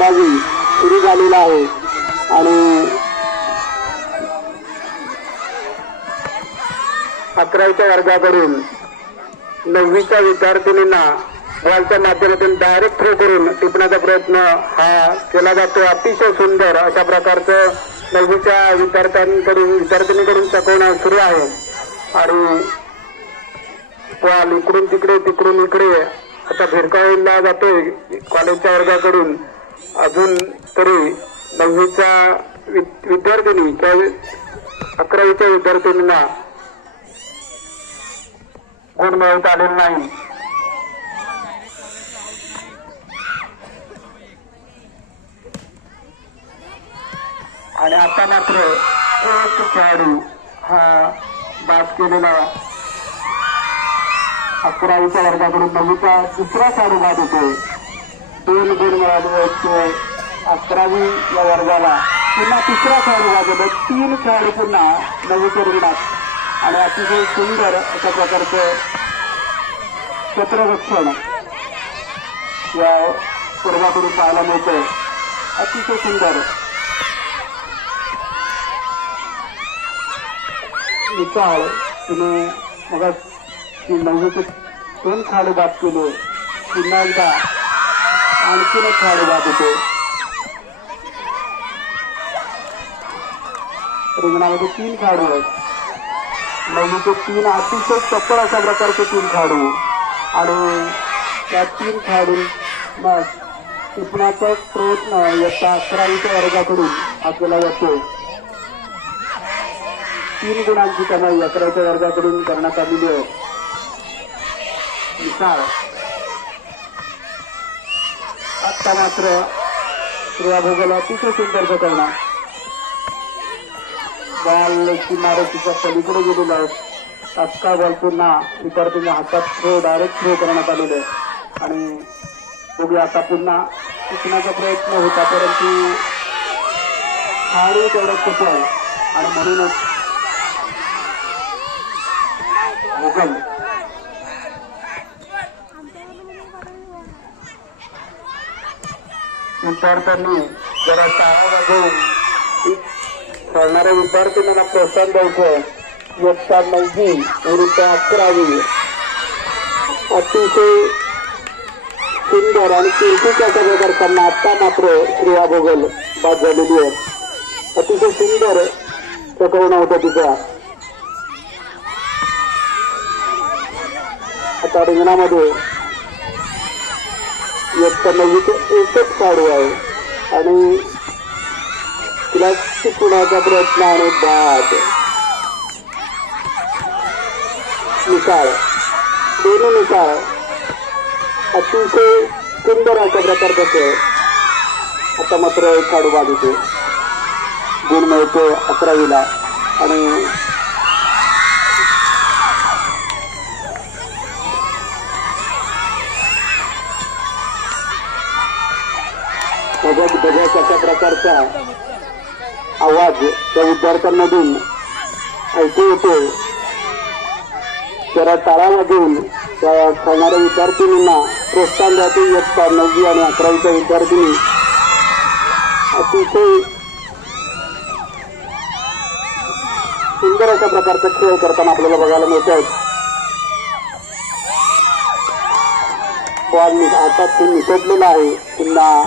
11वी सुरू झालेला आहे आणि 11वीच्या वर्गाकडून 9वीच्या विद्यार्थिनींना बॉलच्या माध्यमातून डायरेक्ट थ्रो करून टिपण्याचा प्रयत्न हा केला जातो। अतिशय सुंदर अशा प्रकारचं 9वीच्या विद्यार्थिनीकडून चकवणं सुरू आहे आणि बॉल इकडून तिकडे तिकडून इकडे आता भिरकावला जातोय कॉलेजच्या वर्गाकडून। अजून तरी 9वीच्या विद्यार्थिनी किंवा 11वीच्या विद्यार्थिनींना गुण मिळवता आलेला नाही। आणि आता मात्र एक खेळाडू हा बाद केलेला 11वीच्या वर्गाकडून 9वीचा दुसरा खेळाडू बाद होतोय। 2 गुण मिळाले 11वी या वर्गाला पुन्हा तिसरा खेळाडू बाद होतो। 3 खेळाडू पुन्हा 9वीच्या वर्गात आणि अतिशय सुंदर अशा प्रकारचं क्षेत्ररक्षण या वर्गाकडून पाहायला मिळतंय। अतिशय सुंदर विचार तिने मग 9वीचे 2 खेळाडू बाद केले। पुन्हा एकदा आणखीन एक खेळाडू बाद होते। रिंगणामध्ये 3 खेळाडू आहेत। 9वीचे 3 अतिशय चप्पल अशा प्रकारचे 3 खेळाडू आणि त्या 3 खेळाडूंना टिपण्याचा प्रयत्न इयत्ता 11वीच्या वर्गाकडून हा केला जातो। 3 गुणांची कमाई 11वीच्या वर्गाकडून करण्यात आलेली आहे। विशाळ आता मात्र श्रेया भोगल अतिशय सुंदर पकडला बॉल किनाऱ्याच्या पलीकडे गेलेला आहे। तात्काळ बॉल पुन्हा विद्यार्थ्यांच्या हातात डायरेक्ट थ्रो करण्यात आलेले आहे आणि बघूया आता पुन्हा टिकण्याचा प्रयत्न होता परंतु खेळाडू तेवढं खूप आहे आणि म्हणूनच भोगल विद्यार्थ्यांनी जरा टाळा वाजवून खेळणाऱ्या विद्यार्थ्यांना प्रोत्साहन द्यायचं। इयत्ता 9वी विरुद्ध 11वी अतिशय सुंदर आणि किरकिरीच्या अशा प्रकारच्यांना आता मात्र श्रेया भोगल बाद झालेली आहे। अतिशय सुंदर चकवणं होतं तिचा। आता रिंगणामध्ये इयत्ता 9वीचे एकच खेळाडू आहे आणि तिला टिकवण्याचा प्रयत्न आणि बाद निकाल दोन्ही निकाल अतिशय सुंदर अशा प्रकारचा खेळ। आता मात्र एक खेळाडू बाद होते। गुण मिळतो 11वीला आणि धगधग अशा प्रकारचा आवाज त्या विद्यार्थ्यांमधून ऐकू येतो। जरा टाळा वाजवून त्या खेळणाऱ्या विद्यार्थिनींना प्रोत्साहन द्यायचे। इयत्ता 9वी आणि 11वीच्या विद्यार्थिनी अतिशय सुंदर अशा प्रकारचा खेळ करताना आपल्याला बघायला मिळत आहेत। बॉल हातात निसटलेला आहे। पुन्हा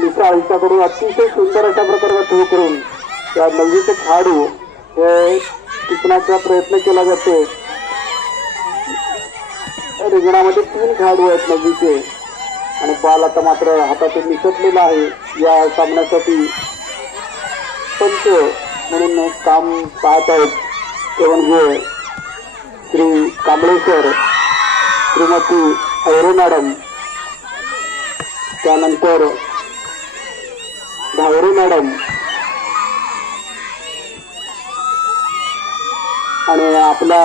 विशाळकडून अतिशय सुंदर अशा प्रकारचा थ्रो करून त्या 9वीचे खेळाडू हे टिकण्याचा प्रयत्न केला जातो। रिंगणामध्ये 3 खेळाडू आहेत 9वीचे आणि बॉल आता मात्र हातातून निसटलेला आहे। या सामन्यासाठी पंच म्हणून काम पाहत आहेत ते म्हणजे श्री कांबळे सर, श्रीमती हैरे मॅडम, त्यानंतर धावरे मॅडम आणि आपला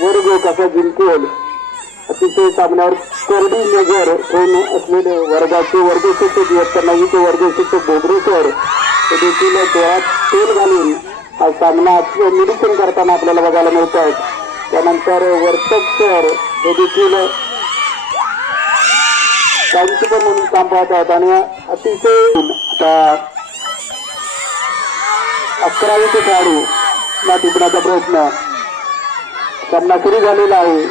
वर्ग कसा जिंकेल अतिशय सामन्यावर करडी नजर ठेवून असलेले वर्गाचे वर्ग शिक्षक इयत्ता 9वीचे वर्ग शिक्षक बोबरे सर ते देखील डोळ्यात तेल घालून हा सामना निरीक्षण करताना आपल्याला बघायला मिळत आहेत। त्यानंतर वर्तक सर हे देखील गोलकीपर म्हणून काम पाहत आहेत आणि अतिशय आता 11वे खेळाडू ना टिपण्याचा प्रयत्न सामना सुरू झालेला आहे.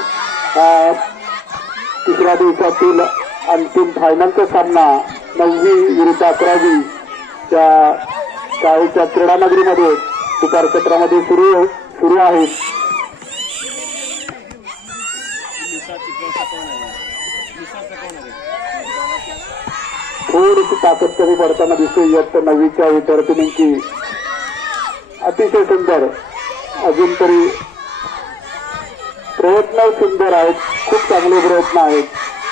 तिसऱ्या दिवसातील अंतिम फायनलचा सामना 9वी विरुद्ध 11वी च्या शाळेच्या क्रीडानगरीमध्ये दुपार सत्रामध्ये सुरू आहे. थोडीशी ताकद कमी पडताना दिसते इयत्ता 9वीच्या विद्यार्थिनींची. अतिशय सुंदर, अजून तरी प्रयत्न सुंदर आहेत, खूप चांगले प्रयत्न आहेत,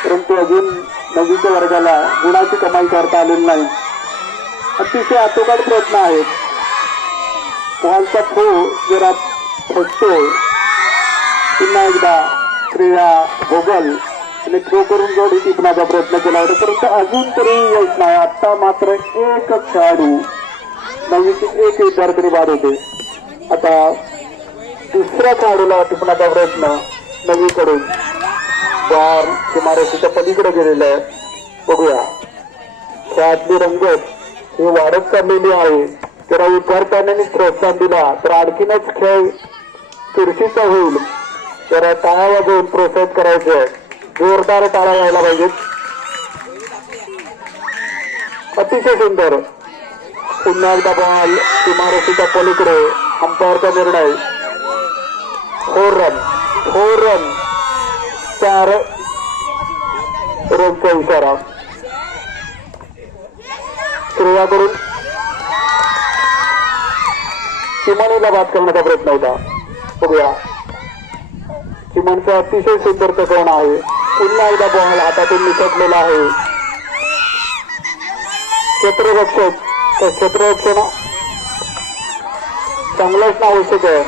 परंतु अजून 9वीच्या वर्गाला गुणाची कमाई करता आलेली नाही. अतिशय आटोकाट प्रयत्न आहेत. बॉलचा थ्रो जरा फसतोय. पुन्हा एकदा क्रीडा भोगल आणि थ्रो करून जोडी टिपण्याचा प्रयत्न केला होता, परंतु अजून तरी यश नाही. आता मात्र एक खेळाडू 9वीचे एक विद्यार्थी बाद होते. आता दुसऱ्या खेळाडूला टिपण्याचा प्रयत्न 9वीकडून बॉल इमारतीच्या पलीकडे गेलेला आहे. बघूया खेळातली रंगत ही वाढत चाललेली आहे. जरा विद्यार्थ्यांनी प्रोत्साहन दिला तर आणखीनच खेळ चुरशीचा होईल. जरा टाळ्या वाजवून प्रोत्साहित करायचं, जोरदार टाळ्या व्हायला पाहिजेत. अतिशय सुंदर. पुन्हा एकदा बॉल इमारतीच्या पलीकडे. अंपायरचा निर्णय 4 रन 4 रनचा इशारा. क्रीडाकडून चिमणीला बाद करण्याचा प्रयत्न होता. बघूया चिमणचा अतिशय सुंदर चकवण आहे. पुन्हा एकदा बॉल हातातून निसटलेला आहे. क्षेत्ररक्षक तर क्षेत्ररक्षण चांगलंच आवश्यक आहे.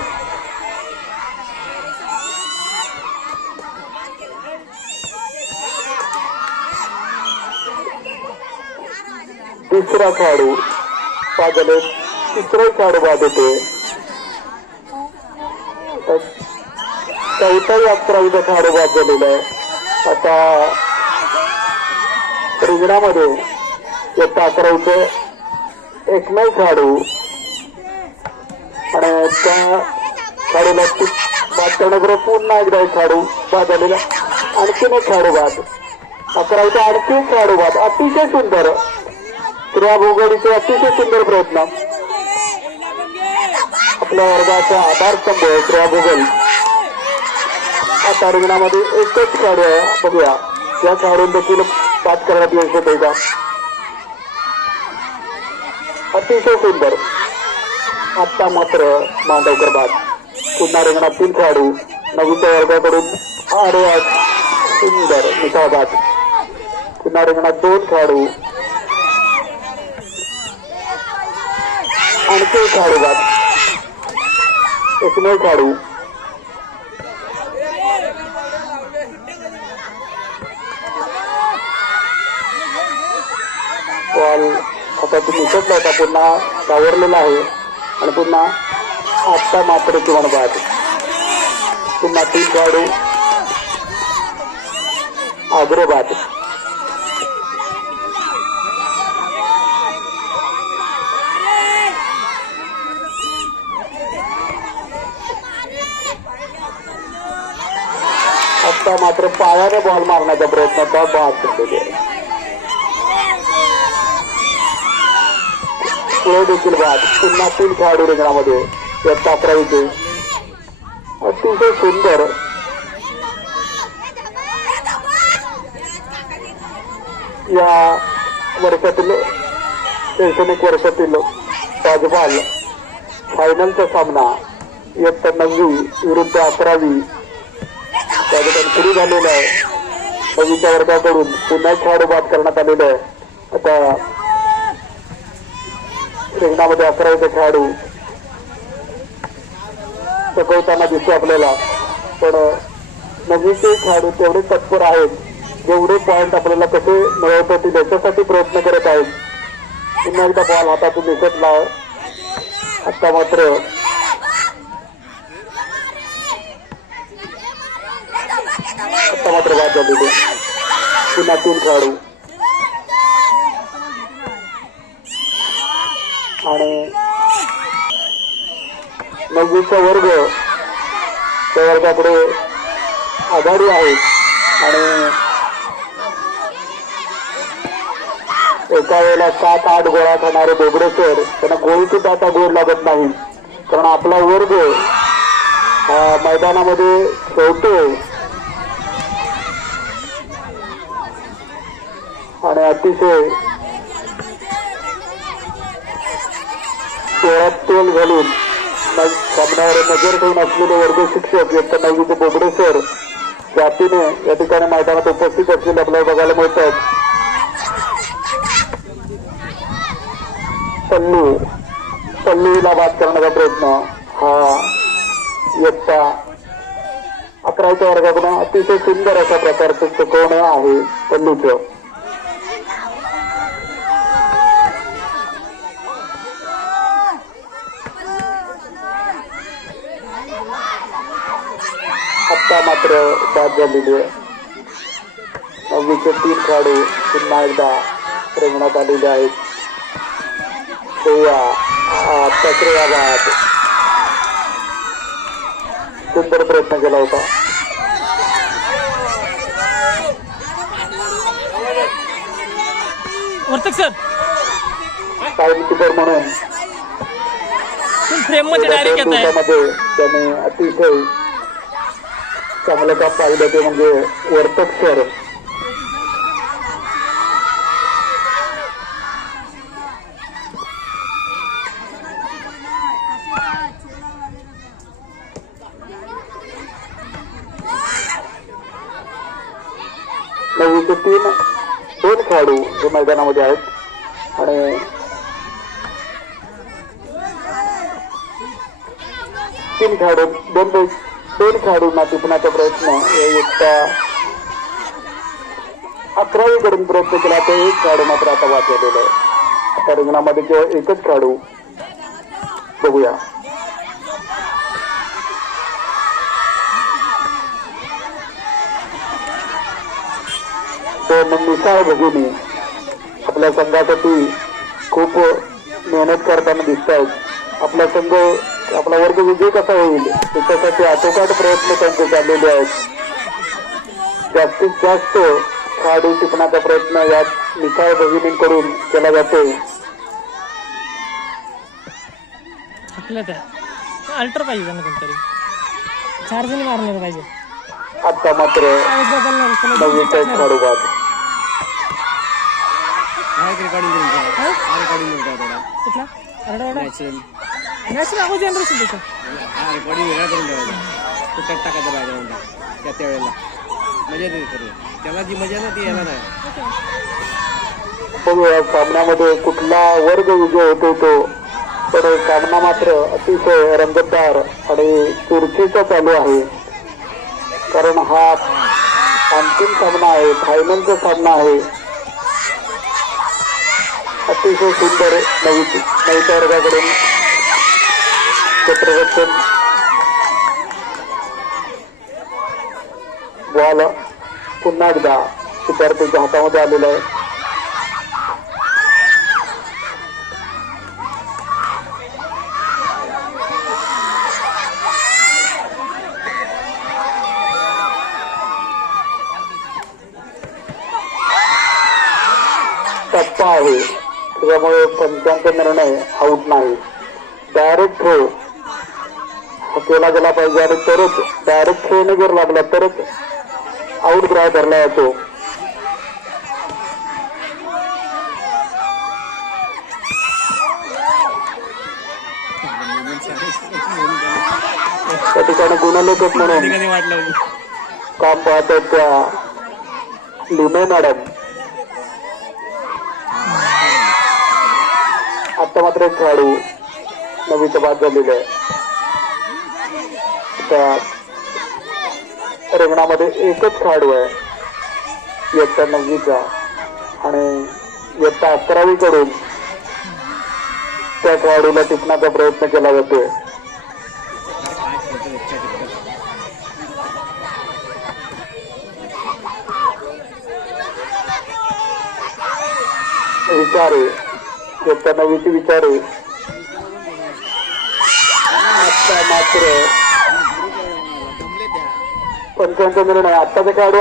दुसरा खेळाडू बाद झाले. तिसरे खेळाडू बाद होते. चौथाही 11वीचा खेळाडू बाद झालेला आहे. आता रिंगणामध्ये इयत्ता 11वीचे एकमेव खेळाडू आणि त्या खेळाडूला बाद करण्याबरोबर पुन्हा एकदा एक खेळाडू बाद झालेला. आणखीन एक खेळाडू बाद. 11वीचा आणखी एक खेळाडू बाद. अतिशय सुंदर क्रीडा भोगडीचे अतिशय सुंदर प्रयत्न. आपल्या वर्गाचा आधारस्तंभ क्रीडा भोगल. आता रिंगणामध्ये एकच खेळाडू आहे. बघूया या खेळाडून देखील बाद करण्यात यश होते का. अतिशय सुंदर. आता मात्र मांडवकर बाद. पुन्हा रिंगणात 3 खेळाडू 9वीच्या वर्गाकडून. अरे सुंदर निकाल बाद. पुन्हा रिंगणात 2 खेळाडू. आणखी एक खेळाडू बाद. एकमेव खेळाडू. बॉल हातातून निसटला होता, पुन्हा डावरलेला आहे आणि पुन्हा आता मात्र किमान बाद. पुन्हा 3 खेळाडू आग्रे बाद. आता मात्र पायाने बॉल मारण्याचा प्रयत्न होता, बाद झालेले. पुढे देखील बाद. पुन्हा 3 खेळाडू रिंगणामध्ये इयत्ता 11वीचे. अतिशय सुंदर. या वर्षातील शैक्षणिक वर्षातील ताजबाल फायनलचा सामना इयत्ता 9वी विरुद्ध 11वी त्या ठिकाणी सुरू झालेला आहे. 9वीच्या वर्गाकडून पुन्हा खेळाडू बाद करण्यात आलेला आहे. आता रिंगणामध्ये 11वीचे खेळाडू चकवताना दिसतो आपल्याला, पण 9वीचे खेळाडू तेवढे तत्पर आहेत, जेवढे पॉइंट आपल्याला कसे मिळवता येतील याच्यासाठी प्रयत्न करत आहेत. पुन्हा एकदा बॉल हातातून निसटला. आता मात्र बाद झालेले. पुन्हा 3 खेळाडू. आणि 9वीचा वर्ग त्या वर्गापुढे आघाडी आहे आणि एका वेळेला 7-8 गोळा खाणारे बोबडे सर त्यांना गोळी सुद्धा आता गोड लागत नाही, कारण आपला वर्ग मैदानामध्ये खेळतो आणि अतिशय डोळ्यात तेल घालून सामन्यावर नजर ठेवून असलेले वर्ग शिक्षक इयत्ता 9वीचे बोबडे सर जातीने या ठिकाणी मैदानात उपस्थित असलेले आपल्याला बघायला मिळतात. पल्लूला बाद करण्याचा प्रयत्न हा इयत्ता 11च्या वर्गाकडून अतिशय सुंदर अशा प्रकारचं चुकवणं आहे पल्लूचं. आत्ता मात्र बाद झालेली आहे. 9वीचे 3 खेळाडू पुन्हा एकदा रिंगणात आलेले आहेत. सुंदर प्रयत्न केला होता. टाइम कीपर म्हणून त्याने अतिशय चांगलं काम पाहिलं ते म्हणजे वर्तक सर. नववीचे 2 खेळाडू जे मैदानामध्ये आहेत आणि 3 खेळाडू दोन खेळाडूंना टिपण्याचा प्रयत्न इयत्ता 11वी कडून प्रयत्न केला तर 1 खेळाडू मात्र आता बाद झालेला आहे. आता रिंगणामध्ये केवळ 1च खेळाडू बघूया. दोन मिसाळ भगिनी आपल्या संघासाठी खूप मेहनत करताना दिसत आहेत. आपला संघ आपला वर्ग विजयी कसा होईल त्याच्यासाठी आटोकाट प्रयत्न त्यांचे चाललेले आहेत. जास्तीत जास्त खेळाडू टिकण्याचा प्रयत्न या मिसाळ भगिनींकडून केला जातो. अल्टर पाहिजे त्यांना कोणतरी 4 जणी मारणार पाहिजे. आता मात्र 9वीचा खेळाडू बाद. नॅशनल आवाज जनरेशन रेकॉर्डिंग वेगळा करून ठेवायचा. तो कट टाकायचा बाहेर त्या वेळेला मजा येते करू. त्याला जी मजा ना ती यायला नाही. बघूया सामन्यामध्ये कुठला वर्ग विजय होतो तो. तर सामना मात्र अतिशय रंगतदार आणि चुरशीचा चालू आहे, कारण हा अंतिम सामना आहे, फायनलचा सामना आहे. अतिशय सुंदर 9वीच्या वर्गाकडून क्षेत्ररक्षण बॉल पुन्हा एकदा विद्यार्थ्यांच्या हातामध्ये आलेला आहे. टप्पा आहे त्याच्यामुळे पंचांचा निर्णय आउट नाही. डायरेक्ट थ्रो केला गेला पाहिजे आणि तरच डायरेक्ट थ्रोने जर लागला तरच आउट ग्राह धरला जातो. त्या ठिकाणी गुणलेखक म्हणून काम पाहतात त्या लिमे मॅडम. आता मात्र एक खेळाडू 9वीचा बाद झालेला आहे. त्या रिंगणामध्ये 1च खेळाडू आहे इयत्ता 9वीचा आणि इयत्ता 11वी कडून त्या खेळाडूला टिपण्याचा प्रयत्न केला जातोय. विचारे इयत्ता 9वीची विचारे आता मात्र पंचांचा निर्णय. आत्ताचा खेळाडू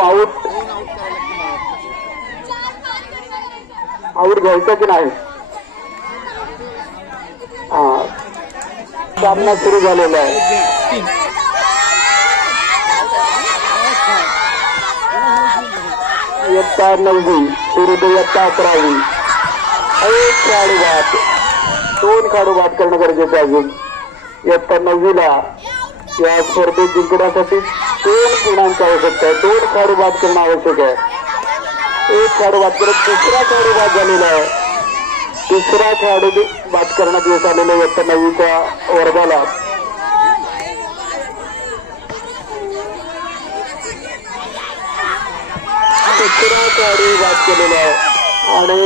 आऊट घ्यायचा की नाही. हा सामना सुरू झालेला आहे. इयत्ता 9वी विरुद्ध इयत्ता 11वी. एक खेळाडू बाद, 2 खेळाडू बाद करणं गरजेचं आहे. अजून इयत्ता 9वीला या स्पर्धेत जिंकण्यासाठी 2 गुणांची आवश्यकता आहे. 2 खेळाडू बाद करणं आवश्यक आहे. 1 खेळाडू बाद करत दुसरा खेळाडू बाद झालेला आहे. तिसरा खेळाडू बाद करण्यात यश आलेला इयत्ता 9वीच्या वर्गाला. तिसरा खेळाडू बाद केलेला आहे आणि